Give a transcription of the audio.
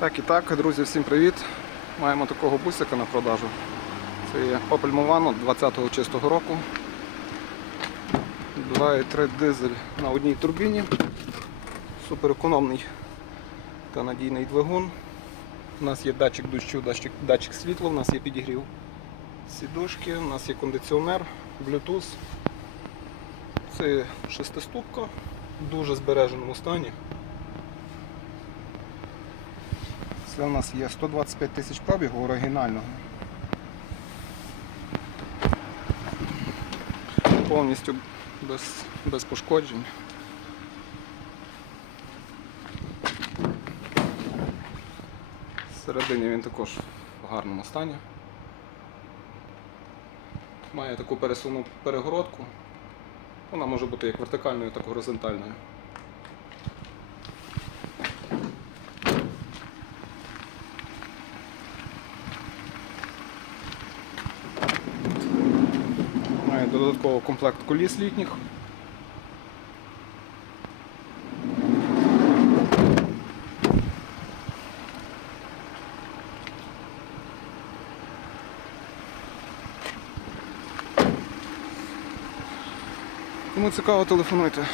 Так і так, друзі, всім привіт. Маємо такого бусика на продажу. Це є Opel Movano 20-го чистого року. 2,3 дизель на одній турбіні. Суперекономний та надійний двигун. У нас є датчик дощу, датчик, датчик світла, у нас є підігрів сідушки, у нас є кондиціонер, Bluetooth. Це шестиступка в дуже збереженому стані. Це у нас є 125 тисяч пробігу оригінального. Повністю без, без пошкоджень. Всередині він також в гарному стані. Має таку пересувну перегородку. Вона може бути як вертикальною, так і горизонтальною. Має додатково комплект коліс літніх. Кому цікаво, телефонуйте.